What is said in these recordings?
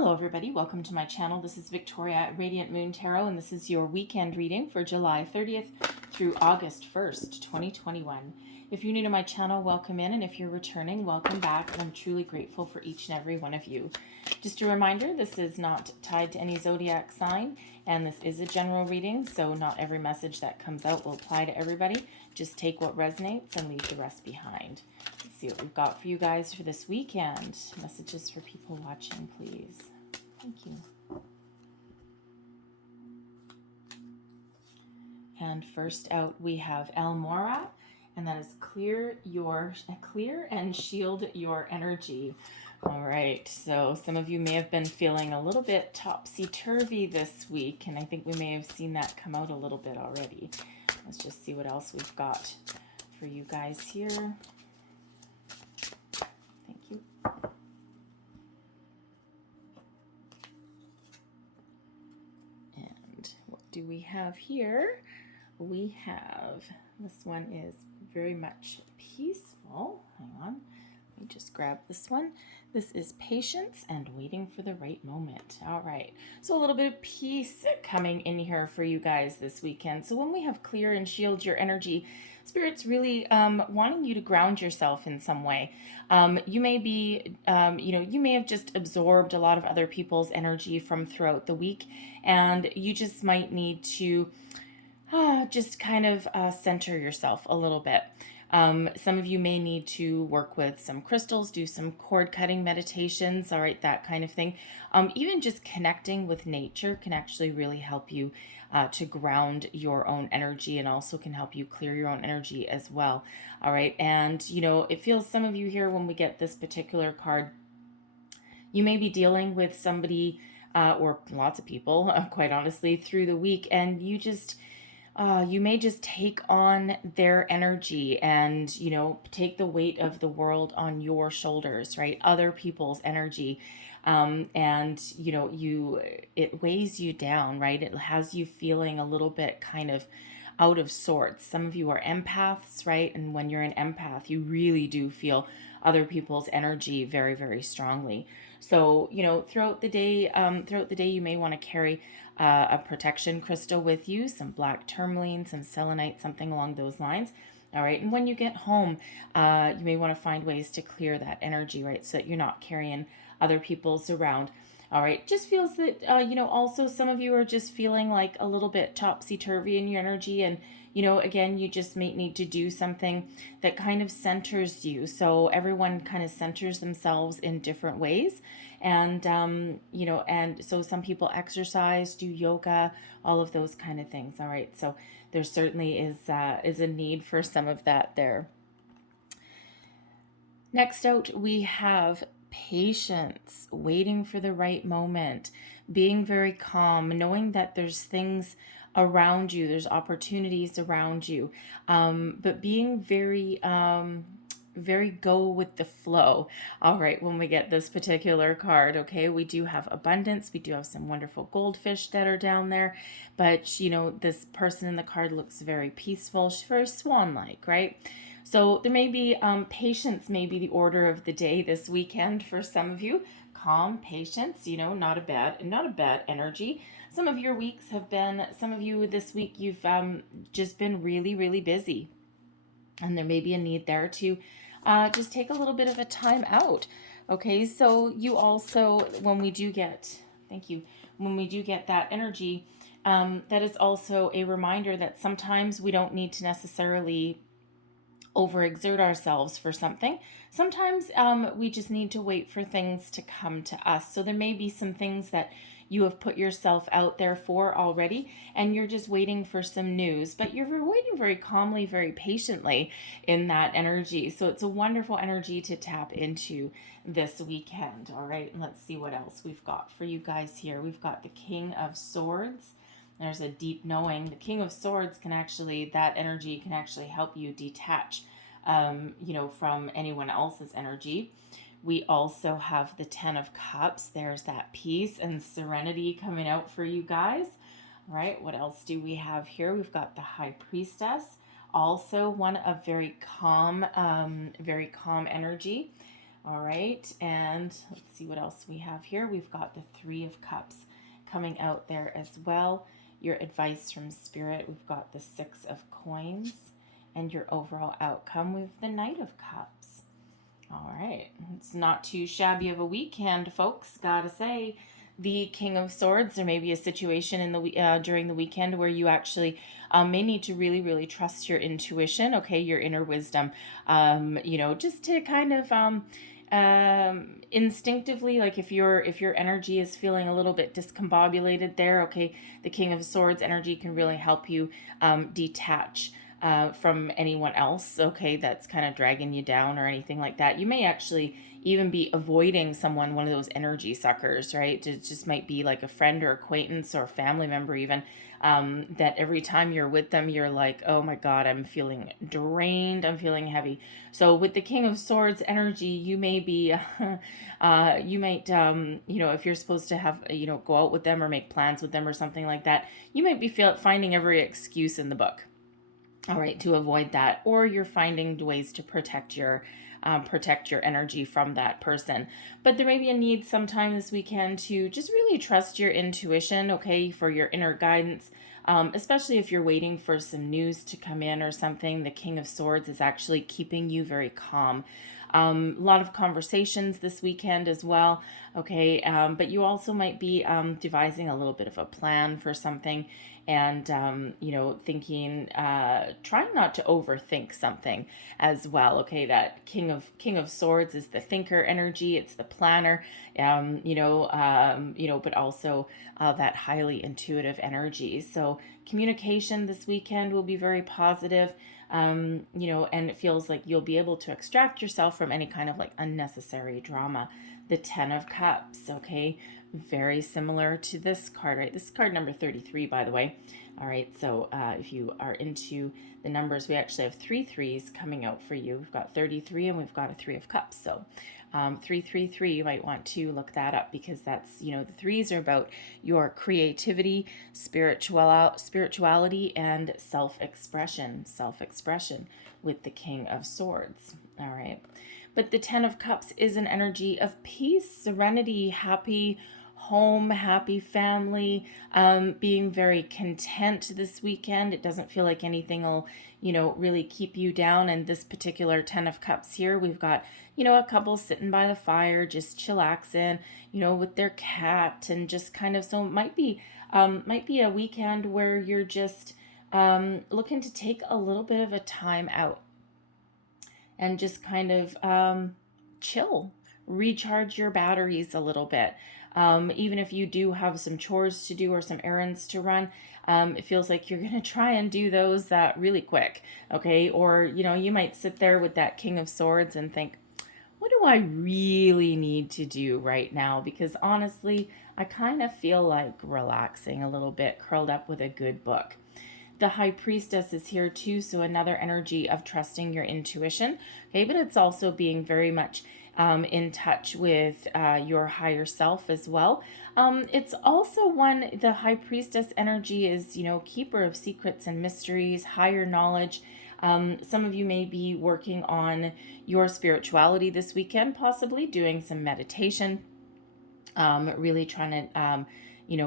Hello everybody, welcome to my channel. This is Victoria at Radiant Moon Tarot, and this is your weekend reading for July 30th through August 1st, 2021. If you're new to my channel, welcome in, and if you're returning, welcome back, and I'm truly grateful for each and every one of you. Just a reminder, this is not tied to any zodiac sign, and this is a general reading, so not every message that comes out will apply to everybody. Just take what resonates and leave the rest behind. Let's see what we've got for you guys for this weekend. Messages for people watching, please. Thank you. And first out we have Elmora, and that is clear and shield your energy. All right, so some of you may have been feeling a little bit topsy-turvy this week, and I think we may have seen that come out a little bit already. Let's just see what else we've got for you guys here. Thank you. And what do we have here? We have, this one is very much peaceful. Hang on, let me just grab this one. This is patience and waiting for the right moment. All right, so a little bit of peace coming in here for you guys this weekend. So when we have clear and shield your energy, Spirit's really wanting you to ground yourself in some way. You may be, you may have just absorbed a lot of other people's energy from throughout the week, and you just might need to just kind of center yourself a little bit. Some of you may need to work with some crystals, do some cord cutting meditations, all right, that kind of thing. Even just connecting with nature can actually really help you to ground your own energy, and also can help you clear your own energy as well. All right, and it feels, some of you here, when we get this particular card, you may be dealing with somebody or lots of people, quite honestly, through the week, and you may just take on their energy and, take the weight of the world on your shoulders, right? Other people's energy. It weighs you down, right? It has you feeling a little bit kind of out of sorts. Some of you are empaths, right? And when you're an empath, you really do feel other people's energy very, very strongly. So, throughout the day, you may want to carry a protection crystal with you, some black tourmaline, some selenite, something along those lines. All right. And when you get home, you may want to find ways to clear that energy, right? So that you're not carrying other people's around. All right. Just feels that, also some of you are just feeling like a little bit topsy-turvy in your energy. And, again, you just may need to do something that kind of centers you. So everyone kind of centers themselves in different ways. And, and so some people exercise, do yoga, all of those kind of things. All right. So there certainly is a need for some of that there. Next out, we have patience, waiting for the right moment, being very calm, knowing that there's things around you, there's opportunities around you, but being very go with the flow. All right, when we get this particular card, okay, we do have abundance, we do have some wonderful goldfish that are down there, but this person in the card looks very peaceful, she's very swan-like, right? So there may be patience, may be the order of the day this weekend for some of you. Calm, patience, not a bad energy. Some of your weeks some of you this week, you've just been really, really busy. And there may be a need there to just take a little bit of a time out. Okay, so you also, when we do get that energy, that is also a reminder that sometimes we don't need to necessarily overexert ourselves for something. Sometimes we just need to wait for things to come to us. So there may be some things that you have put yourself out there for already, and you're just waiting for some news, but you're waiting very calmly, very patiently in that energy. So it's a wonderful energy to tap into this weekend. All right, and let's see what else we've got for you guys here. We've got the King of Swords. There's a deep knowing. The King of Swords that energy can actually help you detach, from anyone else's energy. We also have the Ten of Cups. There's that peace and serenity coming out for you guys. All right, what else do we have here? We've got the High Priestess. Also one of very calm energy. All right, and let's see what else we have here. We've got the Three of Cups coming out there as well. Your advice from Spirit. We've got the Six of Coins, and your overall outcome with the Knight of Cups. All right, it's not too shabby of a weekend, folks. Gotta say, the King of Swords. There may be a situation in the during the weekend where you actually may need to really, really trust your intuition. Okay, your inner wisdom. Just to kind of instinctively, like if your energy is feeling a little bit discombobulated there, okay, the King of Swords energy can really help you detach from anyone else, okay, that's kind of dragging you down or anything like that. You may actually even be avoiding someone, one of those energy suckers, right? It just might be like a friend or acquaintance or family member even, that every time you're with them, you're like, oh my God, I'm feeling drained, I'm feeling heavy. So with the King of Swords energy, you may be, you might, if you're supposed to have, go out with them or make plans with them or something like that, you might be finding every excuse in the book, all right, to avoid that, or you're finding ways to protect your energy from that person. But there may be a need sometime this weekend to just really trust your intuition, okay, for your inner guidance. Especially if you're waiting for some news to come in or something, the King of Swords is actually keeping you very calm. A lot of conversations this weekend as well, okay, but you also might be devising a little bit of a plan for something, and thinking, trying not to overthink something as well, okay. That King of Swords is the thinker energy, it's the planner, but also that highly intuitive energy. So communication this weekend will be very positive, and it feels like you'll be able to extract yourself from any kind of like unnecessary drama. The Ten of Cups, okay, very similar to this card, right? This is card number 33, by the way. All right, so if you are into the numbers, we actually have three threes coming out for you. We've got 33 and we've got a Three of Cups. So 333, you might want to look that up, because that's, the threes are about your creativity, spirituality, and self-expression with the King of Swords. All right. But the Ten of Cups is an energy of peace, serenity, happy home, happy family, being very content this weekend. It doesn't feel like anything will, really keep you down. And this particular Ten of Cups here, we've got, a couple sitting by the fire, just chillaxing, with their cat, and just kind of, so it might be a weekend where you're just looking to take a little bit of a time out and just kind of chill, recharge your batteries a little bit. Even if you do have some chores to do or some errands to run, it feels like you're going to try and do those really quick, okay? Or, you might sit there with that King of Swords and think, what do I really need to do right now? Because honestly, I kind of feel like relaxing a little bit, curled up with a good book. The High Priestess is here too, so another energy of trusting your intuition, okay? But it's also being very much in touch with your higher self as well. It's also the High Priestess energy is, keeper of secrets and mysteries, higher knowledge. Some of you may be working on your spirituality this weekend, possibly doing some meditation, really trying to,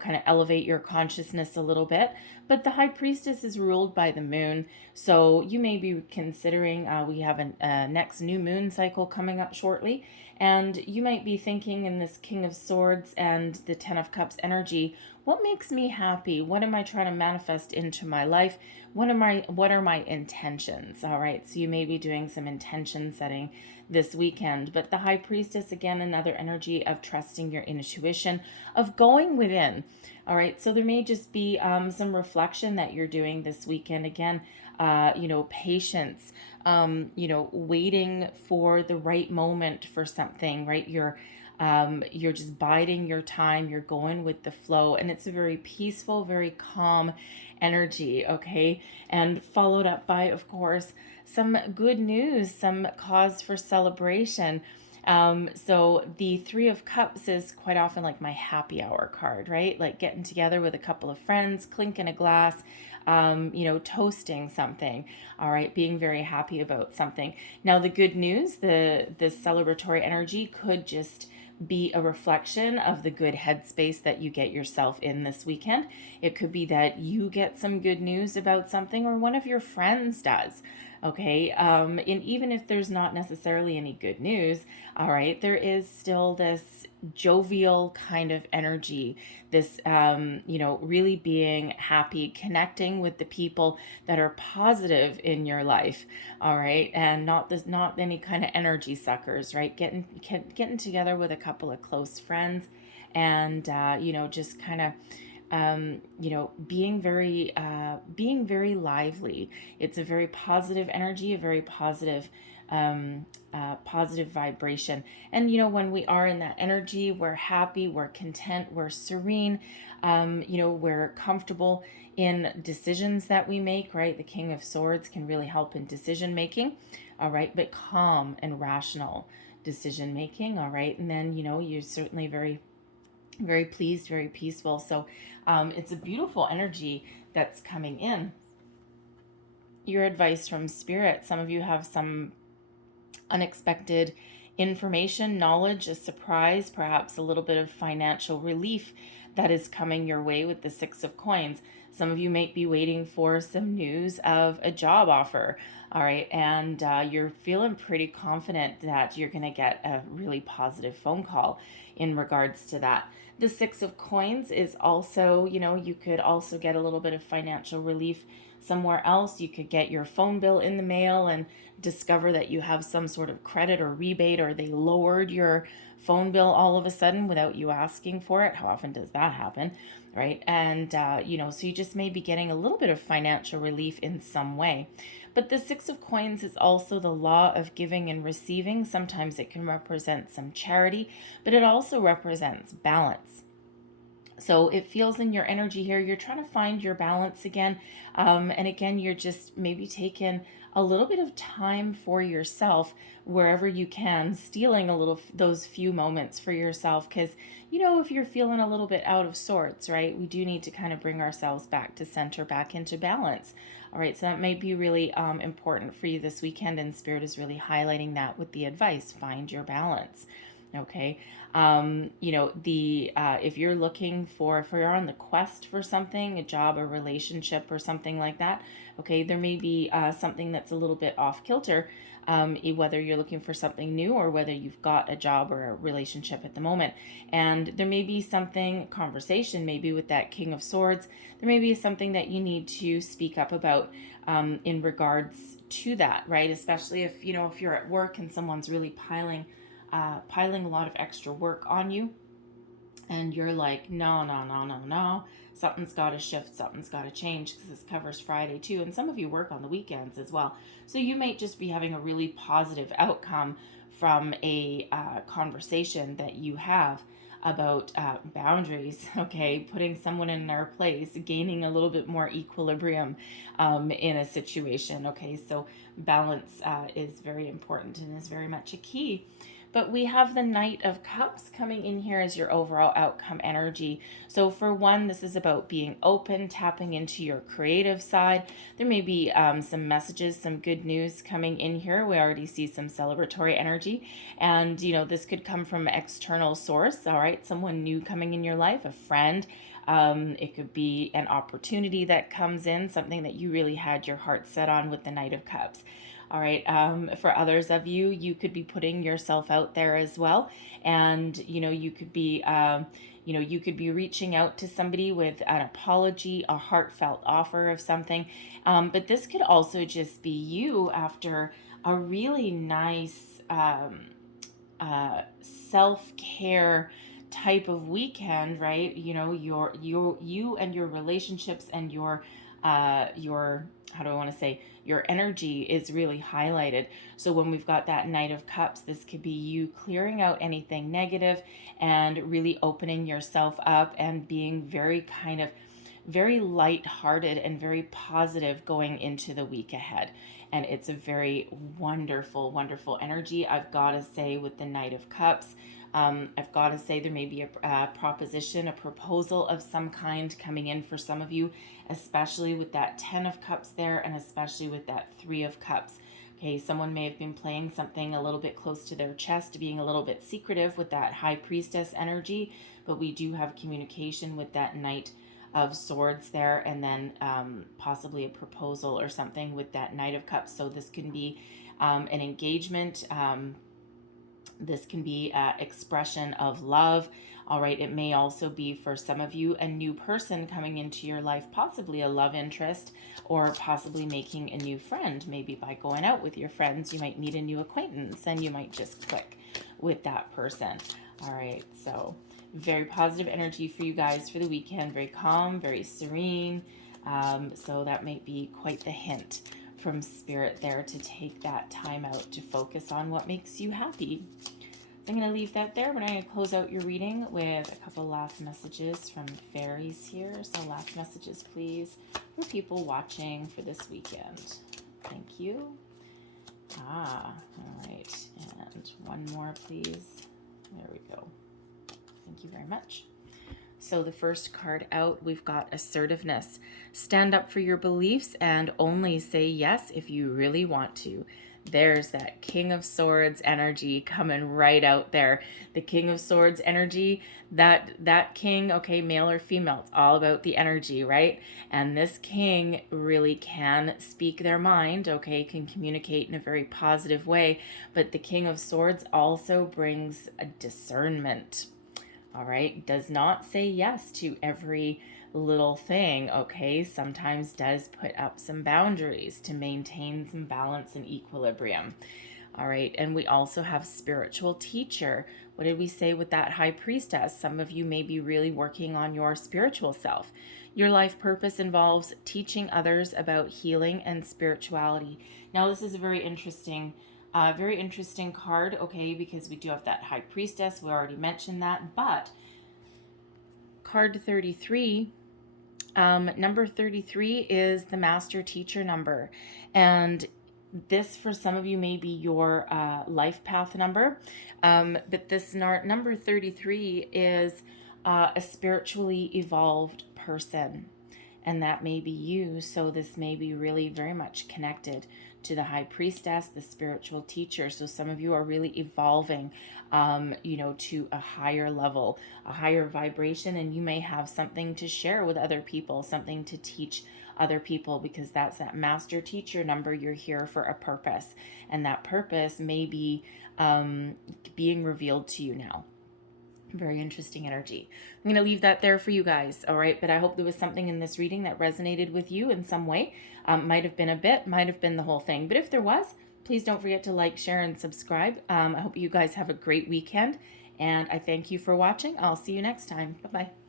kind of elevate your consciousness a little bit. But the High Priestess is ruled by the moon. So you may be considering, we have a next new moon cycle coming up shortly. And you might be thinking in this King of Swords and the Ten of Cups energy, what makes me happy? What am I trying to manifest into my life? What are my intentions? All right. So you may be doing some intention setting this weekend. But the High Priestess, again, another energy of trusting your intuition, of going within. All right. So there may just be some reflection that you're doing this weekend. Again, patience, waiting for the right moment for something, right? You're just biding your time, you're going with the flow, and it's a very peaceful, very calm energy, okay? And followed up by, of course, some good news, some cause for celebration. So the Three of Cups is quite often like my happy hour card, right? Like getting together with a couple of friends, clinking a glass, toasting something, all right, being very happy about something. Now, the good news, the celebratory energy could just be a reflection of the good headspace that you get yourself in this weekend. It could be that you get some good news about something or one of your friends does. Okay. And even if there's not necessarily any good news, all right, there is still this jovial kind of energy, this, really being happy, connecting with the people that are positive in your life, all right, and not any kind of energy suckers, right? Getting together with a couple of close friends, and just kind of being very lively. It's a very positive energy, a very positive vibration. And when we are in that energy, we're happy, we're content, we're serene. We're comfortable in decisions that we make. Right, the King of Swords can really help in decision making. All right, but calm and rational decision making. All right, and then you're certainly very pleased, very peaceful. So it's a beautiful energy that's coming in. Your advice from Spirit: some of you have some unexpected information, knowledge, a surprise, perhaps a little bit of financial relief that is coming your way with the Six of Coins. Some of you might be waiting for some news of a job offer, all right, and you're feeling pretty confident that you're going to get a really positive phone call in regards to that. The Six of Coins is also, you could also get a little bit of financial relief somewhere else. You could get your phone bill in the mail and discover that you have some sort of credit or rebate, or they lowered your phone bill all of a sudden without you asking for it. How often does that happen, right? And so you just may be getting a little bit of financial relief in some way. But the Six of Coins is also the law of giving and receiving. Sometimes it can represent some charity, but it also represents balance. So it feels in your energy here, you're trying to find your balance again. And again, you're just maybe taking a little bit of time for yourself wherever you can, stealing a little those few moments for yourself. Because, if you're feeling a little bit out of sorts, right, we do need to kind of bring ourselves back to center, back into balance. All right, so that might be really important for you this weekend. And Spirit is really highlighting that with the advice: find your balance. Okay. If you're looking if you're on the quest for something, a job, a relationship, or something like that, okay, there may be something that's a little bit off kilter, whether you're looking for something new or whether you've got a job or a relationship at the moment. And there may be conversation, maybe with that King of Swords, there may be something that you need to speak up about in regards to that, right? Especially if you're at work and someone's really piling a lot of extra work on you, and you're like, no, no, no, no, no, something's got to shift, something's got to change, because this covers Friday too, and some of you work on the weekends as well. So you might just be having a really positive outcome from a conversation that you have about boundaries, okay, putting someone in their place, gaining a little bit more equilibrium in a situation, okay. So balance is very important and is very much a key. But we have the Knight of Cups coming in here as your overall outcome energy. So for one, this is about being open, tapping into your creative side. There may be some messages, some good news coming in here. We already see some celebratory energy. And, this could come from an external source, all right? Someone new coming in your life, a friend. It could be an opportunity that comes in, something that you really had your heart set on with the Knight of Cups. All right. For others of you, you could be putting yourself out there as well. And, you could be, you could be reaching out to somebody with an apology, a heartfelt offer of something. But this could also just be you after a really nice self-care type of weekend, right? You and your relationships and your how do I want to say, your energy is really highlighted. So when we've got that Knight of Cups, this could be you clearing out anything negative and really opening yourself up and being very light-hearted and very positive going into the week ahead. and it's a very wonderful, wonderful energy. I've got to say, with the Knight of Cups, I've got to say there may be a proposition, a proposal of some kind coming in for some of you, especially with that 10 of Cups there, and especially with that 3 of Cups. Okay, someone may have been playing something a little bit close to their chest, being a little bit secretive with that High Priestess energy, but we do have communication with that Knight of Swords there, and then possibly a proposal or something with that Knight of Cups. So this can be an engagement. This can be expression of love. All right, it may also be, for some of you, a new person coming into your life, possibly a love interest, or possibly making a new friend. Maybe by going out with your friends, you might meet a new acquaintance and you might just click with that person. All right, so very positive energy for you guys for the weekend. Very calm, very serene. So that might be quite the hint from Spirit there to take that time out to focus on what makes you happy. I'm going to leave that there, but I'm going to close out your reading with a couple last messages from the fairies here. So last messages, please, for people watching for this weekend. Thank you. All right. And one more, please. There we go. Thank you very much. So the first card out, we've got assertiveness. Stand up for your beliefs and only say yes if you really want to. There's that King of Swords energy coming right out there. The King of Swords energy, that king, okay, male or female, it's all about the energy, right? And this king really can speak their mind, okay, can communicate in a very positive way. But the King of Swords also brings a discernment. All right, does not say yes to every little thing, okay? Sometimes does put up some boundaries to maintain some balance and equilibrium. All right, and we also have spiritual teacher. What did we say with that High Priestess? Some of you may be really working on your spiritual self. Your life purpose involves teaching others about healing and spirituality. Now, this is a very interesting card, okay, because we do have that High Priestess. We already mentioned that, but card 33, number 33 is the Master Teacher number, and this for some of you may be your life path number, but this number 33 is a spiritually evolved person, and that may be you. So this may be really very much connected to the High Priestess, the spiritual teacher. So some of you are really evolving, to a higher level, a higher vibration, and you may have something to share with other people, something to teach other people, because that's that Master Teacher number. You're here for a purpose, and that purpose may be being revealed to you now. Very interesting energy. I'm going to leave that there for you guys. All right. But I hope there was something in this reading that resonated with you in some way. Might have been a bit, might have been the whole thing. But if there was, please don't forget to like, share, and subscribe. I hope you guys have a great weekend. And I thank you for watching. I'll see you next time. Bye-bye.